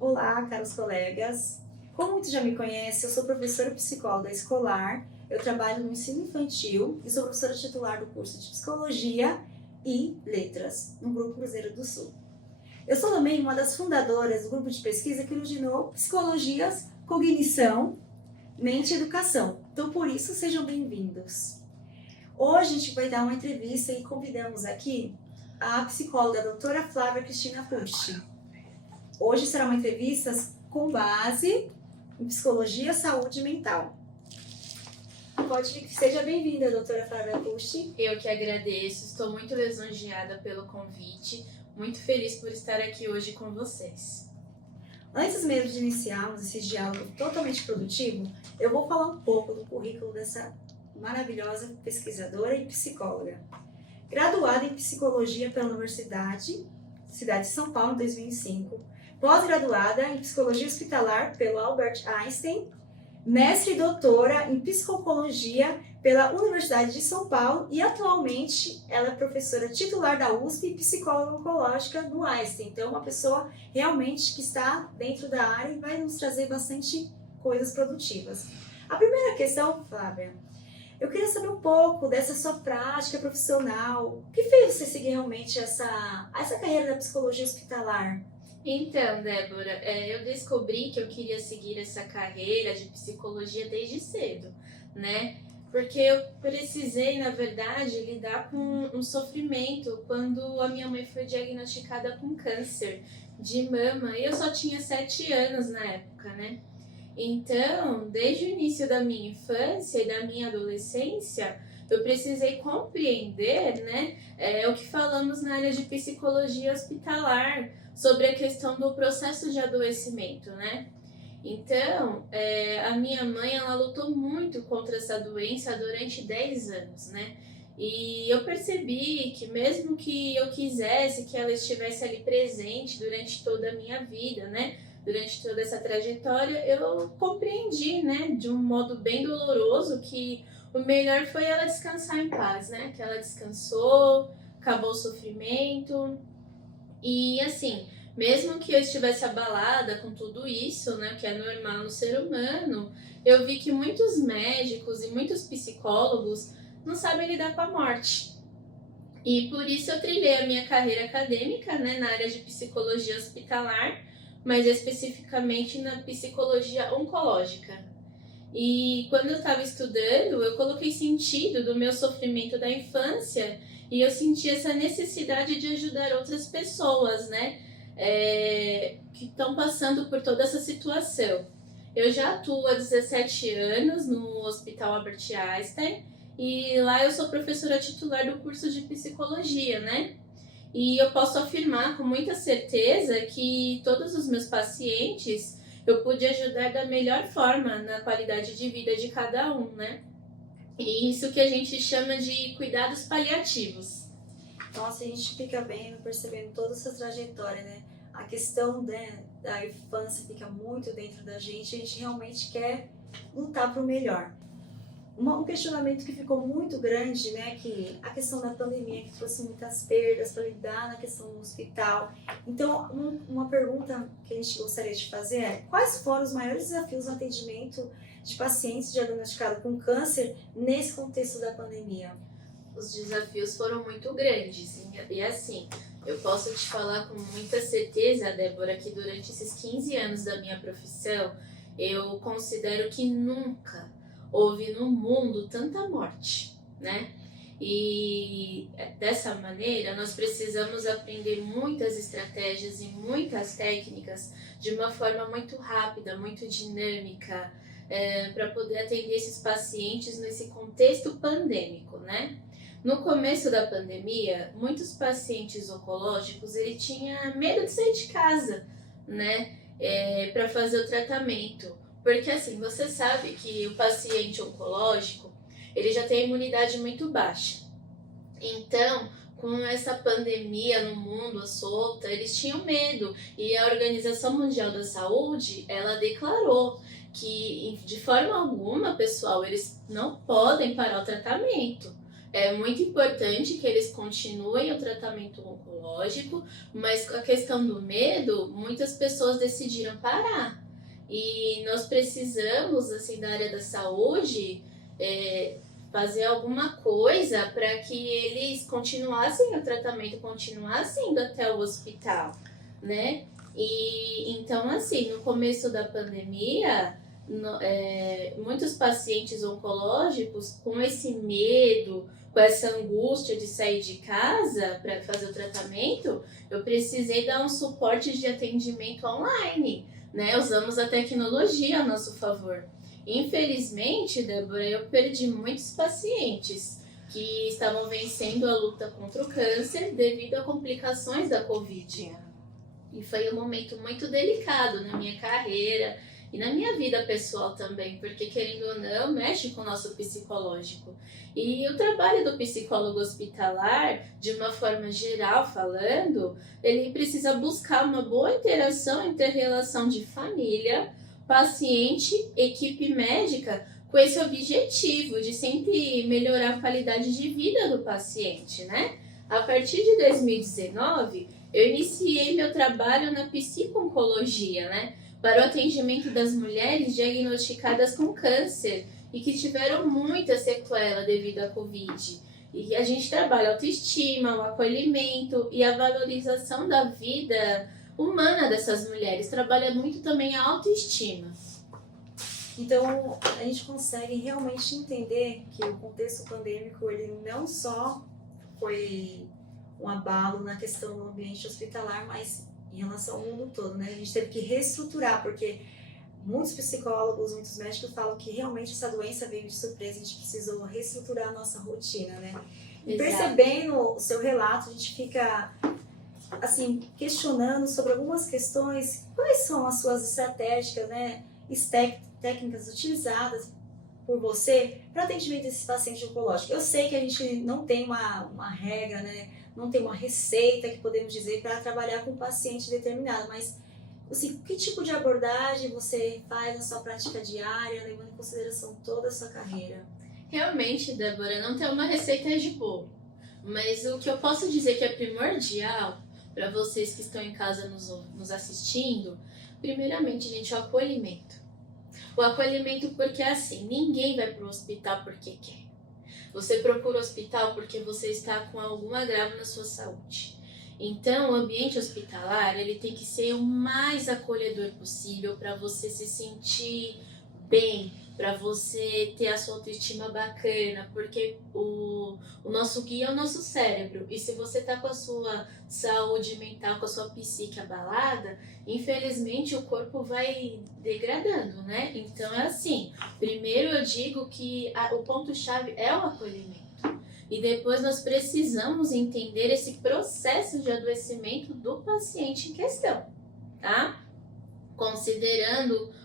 Olá, caros colegas. Como muitos já me conhecem, eu sou professora psicóloga escolar, eu trabalho no ensino infantil e sou professora titular do curso de Psicologia e Letras, no Grupo Cruzeiro do Sul. Eu sou também uma das fundadoras do grupo de pesquisa que originou Psicologias, Cognição, Mente e Educação. Então, por isso, sejam bem-vindos. Hoje a gente vai dar uma entrevista e convidamos aqui a psicóloga a doutora Flávia Cristina Pucci. Hoje será uma entrevista com base em psicologia, saúde mental. Seja bem-vinda, doutora Flávia Pucci. Eu que agradeço, estou muito lisonjeada pelo convite, muito feliz por estar aqui hoje com vocês. Antes mesmo de iniciarmos esse diálogo totalmente produtivo, eu vou falar um pouco do currículo dessa maravilhosa pesquisadora e psicóloga. Graduada em psicologia pela Universidade Cidade de São Paulo em 2005, pós-graduada em psicologia hospitalar pelo Albert Einstein, mestre e doutora em psicologia pela Universidade de São Paulo e atualmente ela é professora titular da USP e psicóloga oncológica no Einstein. Então, uma pessoa realmente que está dentro da área e vai nos trazer bastante coisas produtivas. A primeira questão, Flávia, eu queria saber um pouco dessa sua prática profissional. O que fez você seguir realmente essa carreira da psicologia hospitalar? Então, Débora, eu descobri que eu queria seguir essa carreira de psicologia desde cedo, né? Porque eu precisei, na verdade, lidar com um sofrimento quando a minha mãe foi diagnosticada com câncer de mama e eu só tinha 7 anos na época, né? Então, desde o início da minha infância e da minha adolescência, eu precisei compreender, né, o que falamos na área de psicologia hospitalar sobre a questão do processo de adoecimento, né? Então, a minha mãe, ela lutou muito contra essa doença durante 10 anos, né? E eu percebi que mesmo que eu quisesse que ela estivesse ali presente durante toda a minha vida, né? Durante toda essa trajetória, eu compreendi, né? De um modo bem doloroso que o melhor foi ela descansar em paz, né? Que ela descansou, acabou o sofrimento. E assim, mesmo que eu estivesse abalada com tudo isso, né, que é normal no ser humano, eu vi que muitos médicos e muitos psicólogos não sabem lidar com a morte. E por isso eu trilhei a minha carreira acadêmica, né, na área de psicologia hospitalar, mas especificamente na psicologia oncológica. E quando eu estava estudando, eu coloquei sentido do meu sofrimento da infância e eu senti essa necessidade de ajudar outras pessoas, né? Que estão passando por toda essa situação. Eu já atuo há 17 anos no Hospital Albert Einstein e lá eu sou professora titular do curso de psicologia, né? E eu posso afirmar com muita certeza que todos os meus pacientes eu pude ajudar da melhor forma na qualidade de vida de cada um, né? E isso que a gente chama de cuidados paliativos. Nossa, a gente fica vendo, percebendo toda essa trajetória, né? A questão, né, da infância fica muito dentro da gente, a gente realmente quer lutar para o melhor. Um questionamento que ficou muito grande, né, que a questão da pandemia que trouxe muitas perdas para lidar na questão do hospital. Então, uma pergunta que a gente gostaria de fazer é: quais foram os maiores desafios no atendimento de pacientes diagnosticados com câncer nesse contexto da pandemia? Os desafios foram muito grandes e assim, eu posso te falar com muita certeza, Débora, que durante esses 15 anos da minha profissão, eu considero que nunca houve no mundo tanta morte, né? E dessa maneira nós precisamos aprender muitas estratégias e muitas técnicas de uma forma muito rápida, muito dinâmica, para poder atender esses pacientes nesse contexto pandêmico, né? No começo da pandemia, muitos pacientes oncológicos ele tinha medo de sair de casa, né? Para fazer o tratamento. Porque assim, você sabe que o paciente oncológico, ele já tem a imunidade muito baixa. Então, com essa pandemia no mundo solta, eles tinham medo. E a Organização Mundial da Saúde, ela declarou que de forma alguma, pessoal, eles não podem parar o tratamento. É muito importante que eles continuem o tratamento oncológico, mas a questão do medo, muitas pessoas decidiram parar. E nós precisamos, assim, da área da saúde, fazer alguma coisa para que eles continuassem o tratamento, continuassem indo até o hospital, né? E então, assim, no começo da pandemia, muitos pacientes oncológicos, com esse medo, com essa angústia de sair de casa para fazer o tratamento, eu precisei dar um suporte de atendimento online, né? Usamos a tecnologia a nosso favor. Infelizmente, Débora, eu perdi muitos pacientes que estavam vencendo a luta contra o câncer devido a complicações da Covid. E foi um momento muito delicado na minha carreira e na minha vida pessoal também, porque, querendo ou não, mexe com o nosso psicológico. E o trabalho do psicólogo hospitalar, de uma forma geral falando, ele precisa buscar uma boa interação entre a relação de família, paciente, equipe médica, com esse objetivo de sempre melhorar a qualidade de vida do paciente, né? A partir de 2019, eu iniciei meu trabalho na psico-oncologia, né? Para o atendimento das mulheres diagnosticadas com câncer e que tiveram muita sequela devido à Covid. E a gente trabalha a autoestima, o acolhimento e a valorização da vida humana dessas mulheres. Trabalha muito também a autoestima. Então, a gente consegue realmente entender que o contexto pandêmico, ele não só foi um abalo na questão do ambiente hospitalar, mas em relação ao mundo todo, né? A gente teve que reestruturar, porque muitos psicólogos, muitos médicos falam que realmente essa doença veio de surpresa, a gente precisou reestruturar a nossa rotina, né? E percebendo o seu relato, a gente fica, assim, questionando sobre algumas questões, quais são as suas estratégias, né? Técnicas utilizadas por você para atendimento desses pacientes oncológicos. Eu sei que a gente não tem uma regra, né? Não tem uma receita que podemos dizer para trabalhar com um paciente determinado, mas assim, que tipo de abordagem você faz na sua prática diária, levando em consideração toda a sua carreira? Realmente, Débora, não tem uma receita de bolo, mas o que eu posso dizer que é primordial para vocês que estão em casa nos assistindo, primeiramente, gente, o acolhimento. O acolhimento porque, assim, ninguém vai para o hospital porque quer. Você procura o hospital porque você está com algum agravo na sua saúde. Então, o ambiente hospitalar, ele tem que ser o mais acolhedor possível para você se sentir bem, para você ter a sua autoestima bacana, porque o nosso guia é o nosso cérebro. E se você está com a sua saúde mental, com a sua psique abalada, infelizmente o corpo vai degradando, né? Então é assim, primeiro eu digo que o ponto-chave é o acolhimento. E depois nós precisamos entender esse processo de adoecimento do paciente em questão, tá? Considerando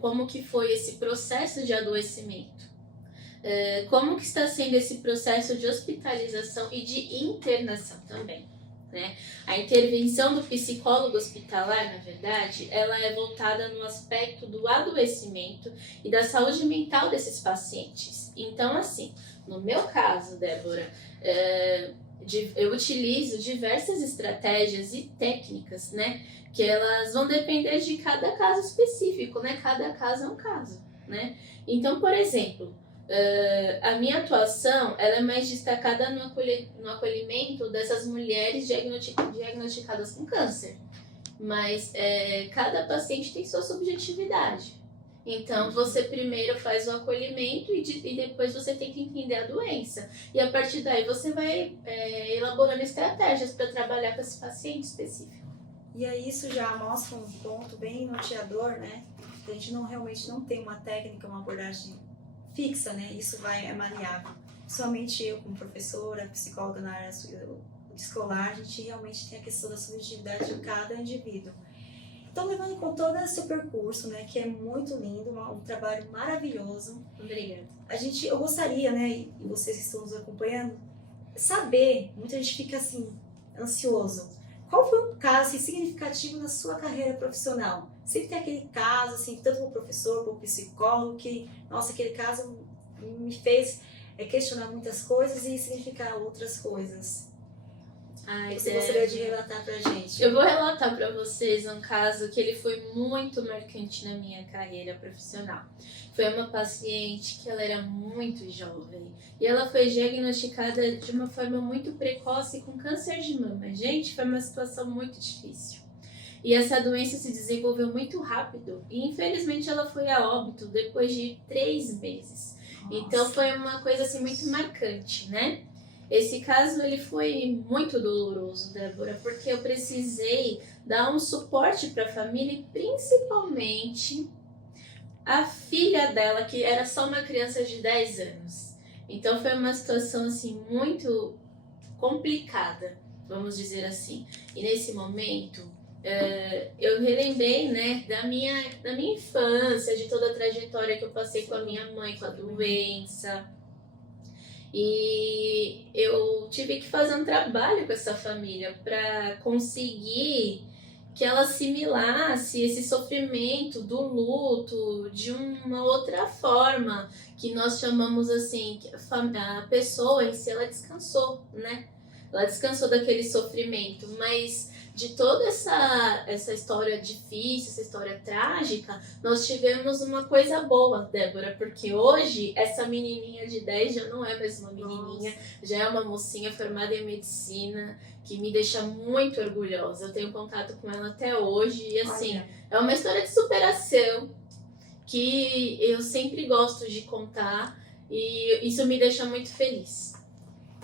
como que foi esse processo de adoecimento, como que está sendo esse processo de hospitalização e de internação também, né? A intervenção do psicólogo hospitalar, na verdade, ela é voltada no aspecto do adoecimento e da saúde mental desses pacientes. Então, assim, no meu caso, Débora, eu utilizo diversas estratégias e técnicas, né? Que elas vão depender de cada caso específico, né? Cada caso é um caso, né? Então, por exemplo, a minha atuação ela é mais destacada no acolhimento dessas mulheres diagnosticadas com câncer. Mas cada paciente tem sua subjetividade. Então, você primeiro faz o acolhimento e depois você tem que entender a doença. E a partir daí você vai elaborando estratégias para trabalhar com esse paciente específico. E aí isso já mostra um ponto bem norteador, né? A gente realmente não tem uma técnica, uma abordagem fixa, né? Isso é maleável. Somente eu, como professora, psicóloga na área escolar, a gente realmente tem a questão da subjetividade de cada indivíduo. Então, levando em conta todo esse percurso, né, que é muito lindo, um trabalho maravilhoso. Obrigada. Eu gostaria, né, e vocês que estão nos acompanhando, saber, muita gente fica assim, ansioso. Qual foi um caso assim, significativo na sua carreira profissional? Sempre tem aquele caso, assim, tanto como professor, como psicólogo, que, nossa, aquele caso me fez é questionar muitas coisas e significar outras coisas. Ai, Você gostaria de relatar pra gente? Eu vou relatar para vocês um caso que ele foi muito marcante na minha carreira profissional. Foi uma paciente que ela era muito jovem e ela foi diagnosticada de uma forma muito precoce com câncer de mama. Gente, foi uma situação muito difícil. E essa doença se desenvolveu muito rápido e infelizmente ela foi a óbito depois de 3 meses. Então foi uma coisa assim muito marcante, né? Esse caso ele foi muito doloroso, Débora, porque eu precisei dar um suporte para a família e principalmente a filha dela, que era só uma criança de 10 anos. Então foi uma situação assim muito complicada, vamos dizer assim. E nesse momento eu relembrei, né, da minha infância, de toda a trajetória que eu passei com a minha mãe, com a doença. E eu tive que fazer um trabalho com essa família para conseguir que ela assimilasse esse sofrimento do luto de uma outra forma, que nós chamamos assim, que a pessoa em si, ela descansou, né? Ela descansou daquele sofrimento, mas de toda essa história difícil, essa história trágica, nós tivemos uma coisa boa, Débora, porque hoje essa menininha de 10 já não é mais uma menininha, já é uma mocinha formada em medicina, que me deixa muito orgulhosa. Eu tenho contato com ela até hoje e assim, é uma história de superação que eu sempre gosto de contar e isso me deixa muito feliz.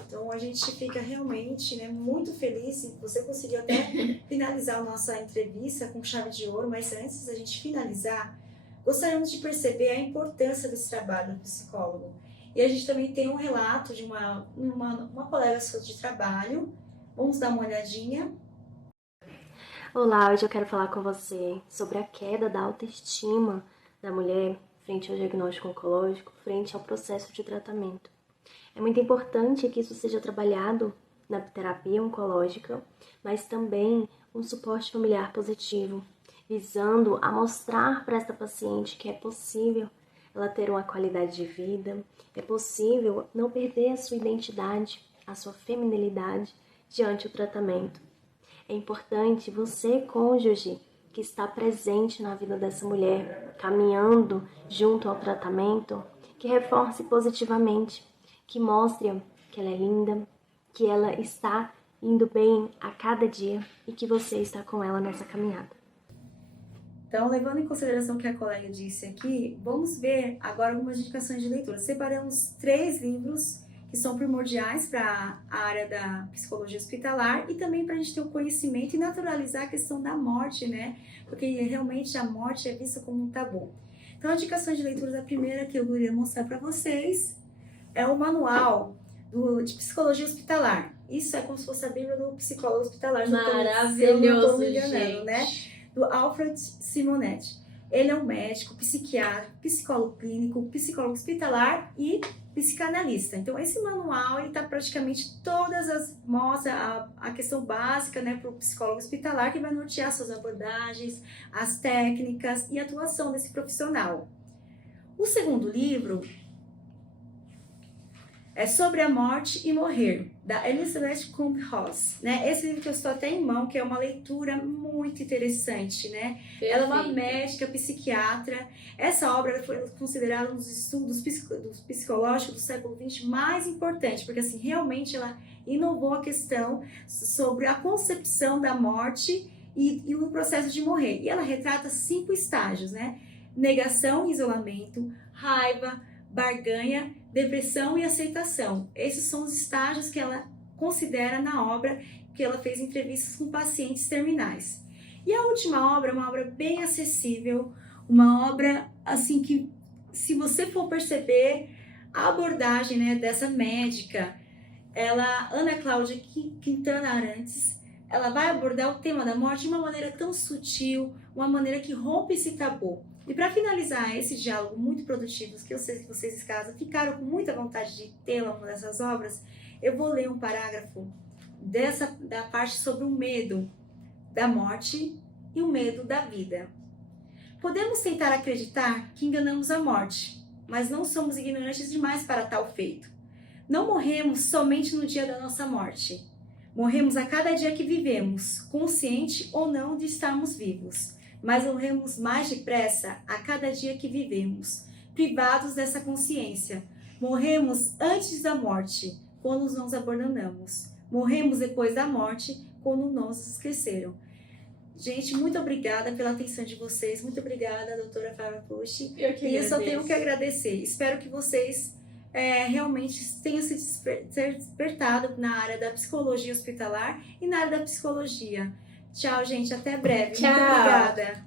Então a gente fica realmente, né, muito feliz. Você conseguiu até finalizar a nossa entrevista com chave de ouro, mas antes da gente finalizar, gostaríamos de perceber a importância desse trabalho do psicólogo. E a gente também tem um relato de uma colega sua de trabalho. Vamos dar uma olhadinha. Olá, hoje eu quero falar com você sobre a queda da autoestima da mulher frente ao diagnóstico oncológico, frente ao processo de tratamento. É muito importante que isso seja trabalhado na terapia oncológica, mas também um suporte familiar positivo, visando a mostrar para esta paciente que é possível ela ter uma qualidade de vida, é possível não perder a sua identidade, a sua feminilidade diante do tratamento. É importante você, cônjuge, que está presente na vida dessa mulher, caminhando junto ao tratamento, que reforce positivamente, que mostre que ela é linda, que ela está indo bem a cada dia e que você está com ela nessa caminhada. Então, levando em consideração o que a colega disse aqui, vamos ver agora algumas indicações de leitura. Separamos 3 livros que são primordiais para a área da psicologia hospitalar e também para a gente ter o conhecimento e naturalizar a questão da morte, né? Porque realmente a morte é vista como um tabu. Então, a indicação de leitura, a primeira que eu queria mostrar para vocês é o manual de psicologia hospitalar. Isso é como se fosse a Bíblia do psicólogo hospitalar. Maravilhoso, gente. Né? Do Alfred Simonetti. Ele é um médico, psiquiatra, psicólogo clínico, psicólogo hospitalar e psicanalista. Então, esse manual está praticamente mostra a questão básica, né, para o psicólogo hospitalar, que vai nortear suas abordagens, as técnicas e a atuação desse profissional. O segundo livro é Sobre a Morte e Morrer, da Elizabeth Kubler-Ross, né? Esse livro que eu estou até em mão, que é uma leitura muito interessante, né? Perfeito. Ela é uma médica, psiquiatra. Essa obra foi considerada um dos estudos psicológicos do século XX mais importante, porque assim, realmente ela inovou a questão sobre a concepção da morte e o processo de morrer. E ela retrata 5 estágios, né? Negação e isolamento, raiva, barganha, depressão e aceitação. Esses são os estágios que ela considera na obra, que ela fez entrevistas com pacientes terminais. E a última obra é uma obra bem acessível, uma obra assim que, se você for perceber a abordagem, né, dessa médica, Ana Cláudia Quintana Arantes, ela vai abordar o tema da morte de uma maneira tão sutil, uma maneira que rompe esse tabu. E para finalizar esse diálogo muito produtivo, que eu sei que vocês em casa ficaram com muita vontade de tê-la uma dessas obras, eu vou ler um parágrafo da parte sobre o medo da morte e o medo da vida. Podemos tentar acreditar que enganamos a morte, mas não somos ignorantes demais para tal feito. Não morremos somente no dia da nossa morte. Morremos a cada dia que vivemos, consciente ou não de estarmos vivos. Mas morremos mais depressa a cada dia que vivemos, privados dessa consciência. Morremos antes da morte, quando nos abandonamos. Morremos depois da morte, quando nos esqueceram. Gente, muito obrigada pela atenção de vocês. Muito obrigada, doutora Fábia Pucci. E eu só tenho que agradecer. Espero que vocês realmente tenham se despertado na área da psicologia hospitalar e na área da psicologia. Tchau, gente. Até breve. Tchau. Muito obrigada.